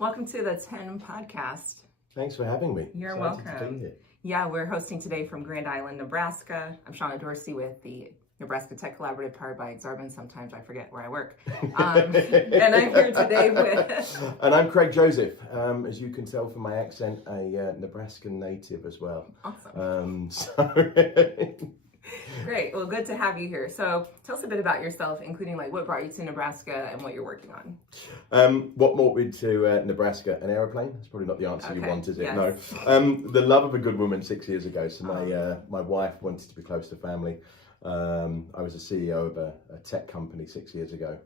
Welcome to the 10 podcast. Thanks for having me. You're Excited welcome. to be here. Yeah, we're hosting today from Grand Island, Nebraska. I'm Shauna Dorsey with the Nebraska Tech Collaborative powered by Exarban. Sometimes I forget where I work. And I'm here today with... And I'm Craig Joseph. As you can tell from my accent, a Nebraskan native as well. Awesome. Great. Well, good to have you here. So tell us a bit about yourself, including like what brought you to Nebraska and what you're working on. What brought me to Nebraska? An aeroplane? That's probably not the answer you want, is it? Yes. No. The love of a good woman 6 years ago. So my wife wanted to be close to family. I was a CEO of a tech company 6 years ago.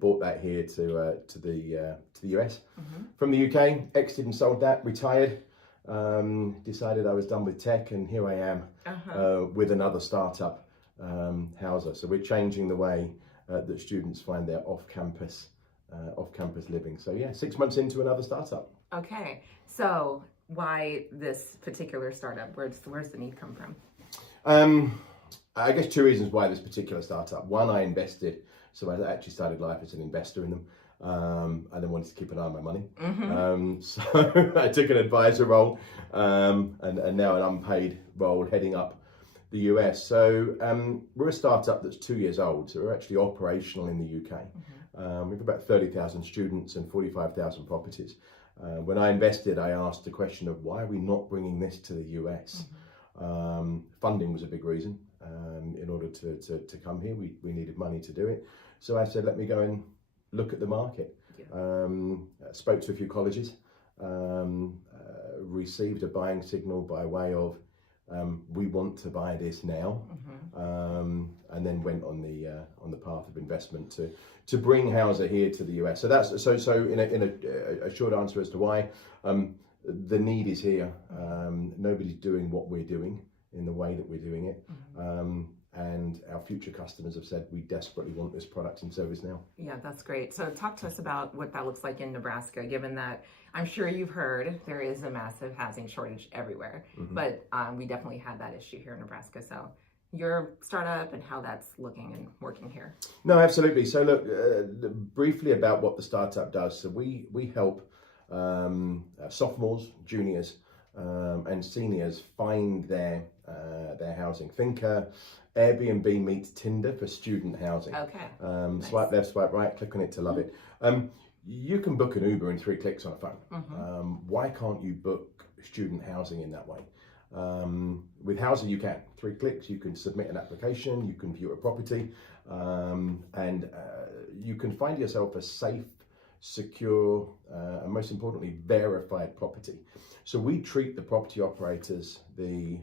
Brought that here to the US. From the UK, exited and sold that, retired. Decided I was done with tech, and here I am with another startup, Houser. So we're changing the way that students find their off-campus living. So yeah, 6 months into another startup. Okay, so why this particular startup? Where's the need come from? I guess two reasons why this particular startup. One, I invested, so I actually started life as an investor in them. I then wanted to keep an eye on my money. So I took an advisor role and now an unpaid role heading up the US. So we're a startup that's 2 years old. So we're actually operational in the UK. We have about 30,000 students and 45,000 properties. When I invested, I asked the question of why are we not bringing this to the US? Funding was a big reason. In order to come here, we needed money to do it. So I said, let me go and look at the market. Spoke to a few colleges, received a buying signal by way of we want to buy this now, and then went on the path of investment to bring Houser here to the US. So that's so in a short answer as to why the need is here. Nobody's doing what we're doing in the way that we're doing it. And our future customers have said we desperately want this product and service now. Yeah, that's great. So talk to us about what that looks like in Nebraska, given that I'm sure you've heard there is a massive housing shortage everywhere, but we definitely had that issue here in Nebraska. So your startup and how that's looking and working here. No, absolutely. So look, briefly about what the startup does. So we help sophomores, juniors, and seniors find their housing. Think Airbnb meets Tinder for student housing. Okay. Nice. Swipe left, swipe right, click on it to love it. You can book an Uber in 3 clicks on a phone. Why can't you book student housing in that way? With Houser, you can. 3 clicks, you can submit an application, you can view a property, and you can find yourself a safe, secure, and most importantly, verified property. So we treat the property operators, the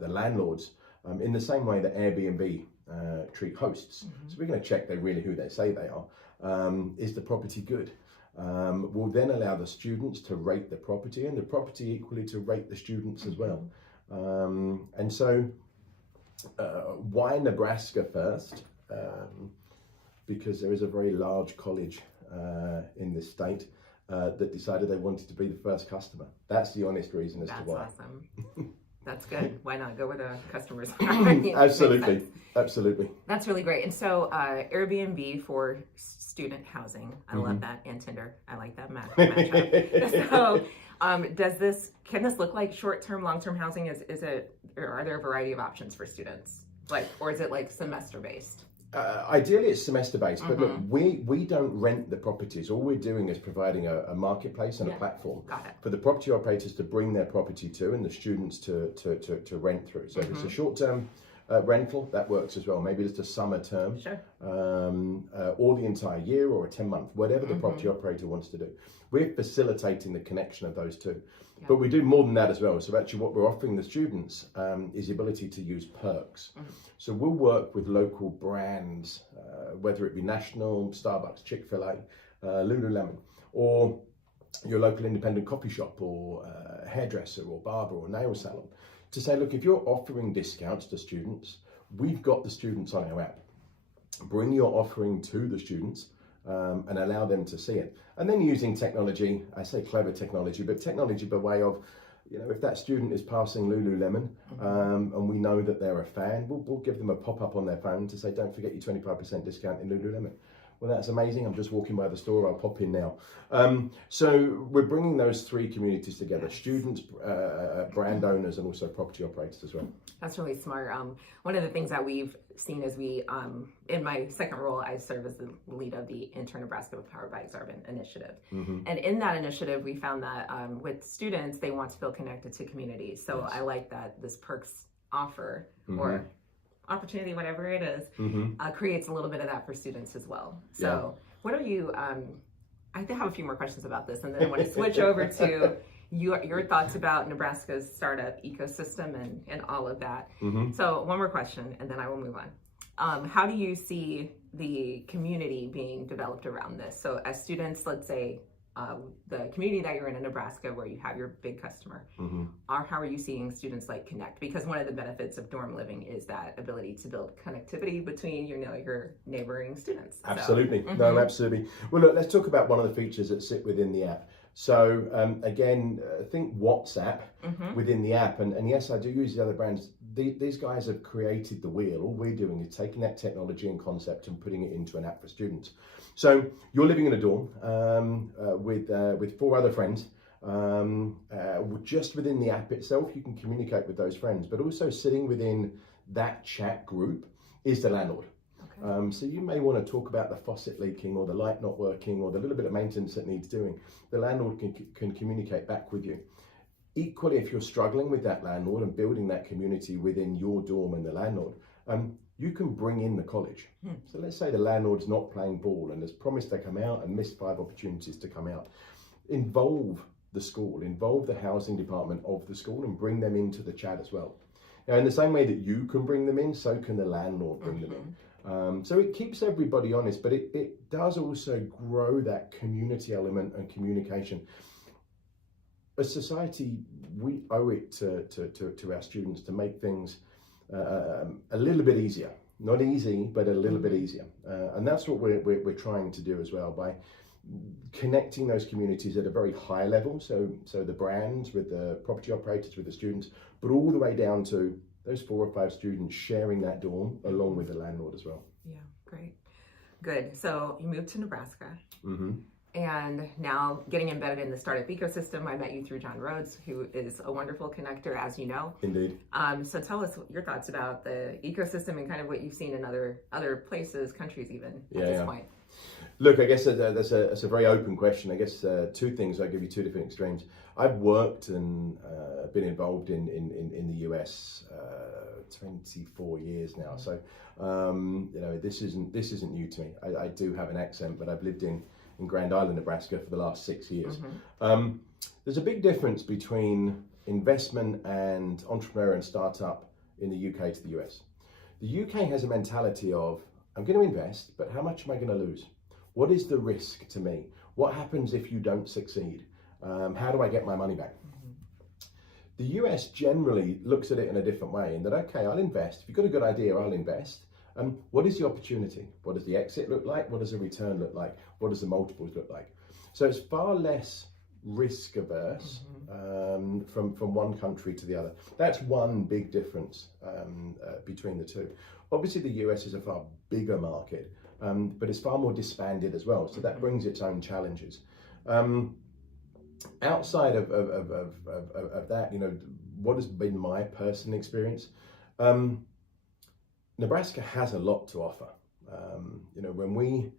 landlords, in the same way that Airbnb treat hosts. So we're going to check they're really who they say they are. Is the property good? We'll then allow the students to rate the property and the property equally to rate the students as well. And so why Nebraska first? Because there is a very large college in this state that decided they wanted to be the first customer. That's the honest reason as to why. That's awesome. That's good. Why not go where the customers Absolutely. Absolutely. That's really great. And so Airbnb for student housing. I love that. And Tinder. I like that matchup. So can this look like short-term, long-term housing? Is it, or are there a variety of options for students? Or is it like semester-based? Ideally, it's semester-based, but look, we don't rent the properties. All we're doing is providing a marketplace and a platform for the property operators to bring their property to and the students to rent through. So if it's a short-term rental, that works as well. Maybe it's a summer term, or the entire year, or a 10-month, whatever the property operator wants to do. We're facilitating the connection of those two. But we do more than that as well. So actually what we're offering the students is the ability to use perks. So we'll work with local brands, whether it be national, Starbucks, Chick-fil-A, Lululemon, or your local independent coffee shop, or hairdresser, or barber, or nail salon, to say, look, if you're offering discounts to students, we've got the students on our app. Bring your offering to the students and allow them to see it. And then using technology, I say clever technology, but technology by way of, if that student is passing Lululemon and we know that they're a fan, we'll give them a pop-up on their phone to say, don't forget your 25% discount in Lululemon. Well, that's amazing. I'm just walking by the store. I'll pop in now. So we're bringing those three communities together: students, brand owners, and also property operators as well. That's really smart. One of the things that we've seen is in my second role, I serve as the lead of the Enter Nebraska Powered by Exarban initiative. And in that initiative, we found that with students, they want to feel connected to communities. So I like that this perks offer or opportunity, whatever it is, creates a little bit of that for students as well. So what are you, I have a few more questions about this, and then I want to switch over to your thoughts about Nebraska's startup ecosystem and all of that. So one more question, and then I will move on. How do you see the community being developed around this? So as students, let's say, the community that you're in Nebraska, where you have your big customer, how are you seeing students like connect? Because one of the benefits of dorm living is that ability to build connectivity between your neighboring students. Absolutely, no, absolutely. Well, look, let's talk about one of the features that sit within the app. So again, think WhatsApp within the app, and yes, I do use the other brands. These guys have created the wheel. All we're doing is taking that technology and concept and putting it into an app for students. So you're living in a dorm with four other friends. Just within the app itself, you can communicate with those friends, but also sitting within that chat group is the landlord. So you may want to talk about the faucet leaking or the light not working or the little bit of maintenance that needs doing. The landlord can communicate back with you. Equally, if you're struggling with that landlord and building that community within your dorm and the landlord, you can bring in the college. So let's say the landlord's not playing ball and has promised to come out and missed 5 opportunities to come out. Involve the school, involve the housing department of the school and bring them into the chat as well. Now, in the same way that you can bring them in, so can the landlord bring them in. So it keeps everybody honest, but it does also grow that community element and communication. As society, we owe it to our students to make things a little bit easier. Not easy, but a little bit easier. And that's what we're trying to do as well, by connecting those communities at a very high level. So the brands with the property operators, with the students, but all the way down to those 4 or 5 students sharing that dorm along with the landlord as well. Yeah, great. Good. So you moved to Nebraska. And now getting embedded in the startup ecosystem. I met you through John Rhodes, who is a wonderful connector, as you know. Indeed. So tell us your thoughts about the ecosystem and kind of what you've seen in other places, countries even, at this point. Look, I guess that's a very open question. I guess 2 things. I'll give you 2 different extremes. I've worked and been involved in the US 24 years now. So this isn't new to me. I do have an accent, but I've lived in Grand Island, Nebraska for the last 6 years. There's a big difference between investment and entrepreneur and startup in the UK to the US. The UK has a mentality of, I'm going to invest, but how much am I going to lose? What is the risk to me? What happens if you don't succeed? How do I get my money back? The US generally looks at it in a different way, in that, okay, I'll invest. If you've got a good idea, I'll invest. What is the opportunity? What does the exit look like? What does the return look like? What does the multiples look like? So it's far less risk averse from one country to the other. That's one big difference between the two. Obviously, the US is a far bigger market, but it's far more disbanded as well. So that brings its own challenges. Outside of that, what has been my personal experience? Nebraska has a lot to offer. When we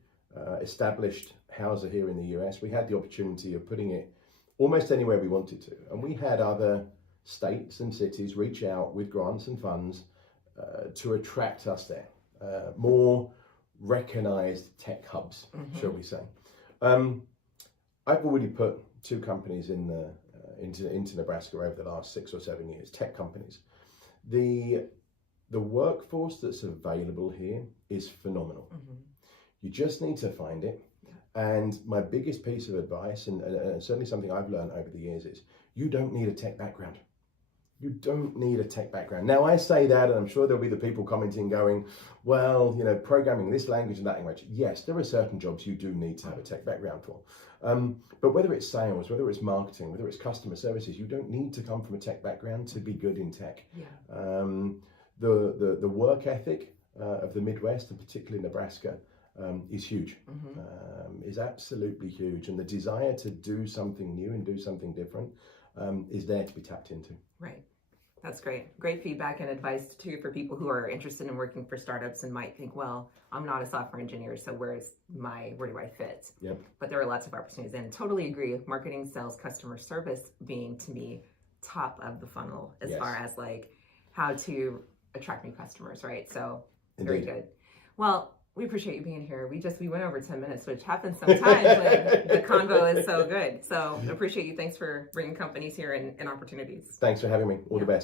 established Houser here in the US, we had the opportunity of putting it almost anywhere we wanted to. And we had other states and cities reach out with grants and funds to attract us there. More recognized tech hubs, shall we say. I've already put 2 companies into Nebraska over the last 6 or 7 years, tech companies. The workforce that's available here is phenomenal. You just need to find it. And my biggest piece of advice, and certainly something I've learned over the years, is you don't need a tech background. You don't need a tech background. Now, I say that, and I'm sure there'll be the people commenting going, well, programming this language and that language. Yes, there are certain jobs you do need to have a tech background for. But whether it's sales, whether it's marketing, whether it's customer services, you don't need to come from a tech background to be good in tech. The work ethic of the Midwest, and particularly Nebraska, is huge. Is absolutely huge, and the desire to do something new and do something different is there to be tapped into. Right. That's great. Great feedback and advice too for people who are interested in working for startups and might think, well, I'm not a software engineer, so where do I fit? Yep. But there are lots of opportunities, and totally agree. Marketing, sales, customer service being, to me, top of the funnel as far as like how to attract new customers, right? So very good. Well, we appreciate you being here. We went over 10 minutes, which happens sometimes when the convo is so good. So appreciate you. Thanks for bringing companies here and opportunities. Thanks for having me. All the best.